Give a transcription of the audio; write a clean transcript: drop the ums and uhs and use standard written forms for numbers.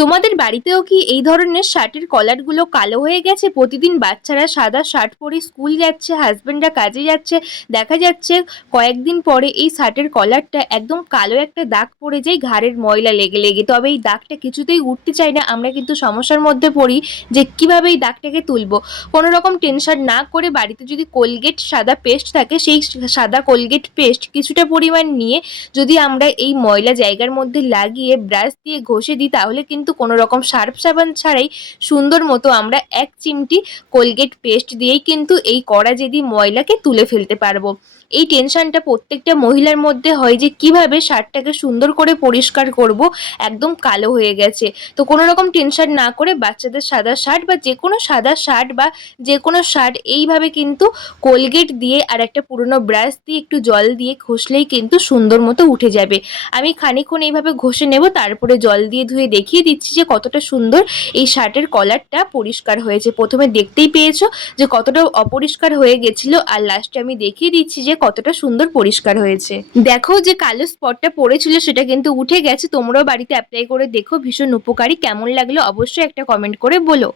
তোমাদের বাড়িতেও কি এই ধরনের শার্টের কলারগুলো কালো হয়ে গেছে? প্রতিদিন বাচ্চারা সাদা শার্ট পরে স্কুল যাচ্ছে, হাজবেন্ডরা কাজে যাচ্ছে, দেখা যাচ্ছে কয়েকদিন পরে এই শার্টের কলারটা একদম কালো একটা দাগ পড়ে যায় ঘাড়ের ময়লা লেগে লেগে। তবে এই দাগটা কিছুতেই উঠতে চায় না, আমরা কিন্তু সমস্যার মধ্যে পড়ি যে কিভাবে এই দাগটাকে তুলবো। কোনো রকম টেনশন না করে বাড়িতে যদি কোলগেট সাদা পেস্ট থাকে, সেই সাদা কোলগেট পেস্ট কিছুটা পরিমাণ নিয়ে যদি আমরা এই ময়লা জায়গার মধ্যে লাগিয়ে ব্রাশ দিয়ে ঘষে দিই, তাহলে কিন্তু কোনো রকম সার্ফ সাবান ছাড়াই সুন্দর মতো আমরা 1 চিমটি কোলগেট পেস্ট দিয়েই কিন্তু এই কড়া জেদি ময়লাকে তুলে ফেলতে পারবো। এই টেনশনটা প্রত্যেকটা মহিলার মধ্যে হয় যে কিভাবে শার্টটাকে সুন্দর করে পরিষ্কার করব, একদম কালো হয়ে গেছে। তো কোনো রকম টেনশন না করে বাচ্চাদের সাদা শার্ট বা যেকোনো সাদা শার্ট বা যেকোনো শার্ট এইভাবে কিন্তু কোলগেট দিয়ে আর একটা পুরনো ব্রাশ দিয়ে একটু জল দিয়ে ঘষলেই কিন্তু সুন্দর মতো উঠে যাবে। আমি খানিকক্ষণ এইভাবে ঘষে নেব, তারপরে জল দিয়ে ধুয়ে দেখিয়ে দিচ্ছি যে কতটা সুন্দর এই শার্টের কলারটা পরিষ্কার হয়েছে। প্রথমে দেখতেই পেয়েছো যে কতটা অপরিষ্কার হয়ে গেছিল, আর লাস্টে আমি দেখিয়ে দিচ্ছি যে কতটা সুন্দর পরিষ্কার হয়েছে। দেখো যে কালো স্পটটা পড়েছিল সেটা কিন্তু উঠে গেছে। তোমরাও বাড়িতে অ্যাপ্লাই করে দেখো, ভীষণ উপকারী। কেমন লাগলো অবশ্যই একটা কমেন্ট করে বলো।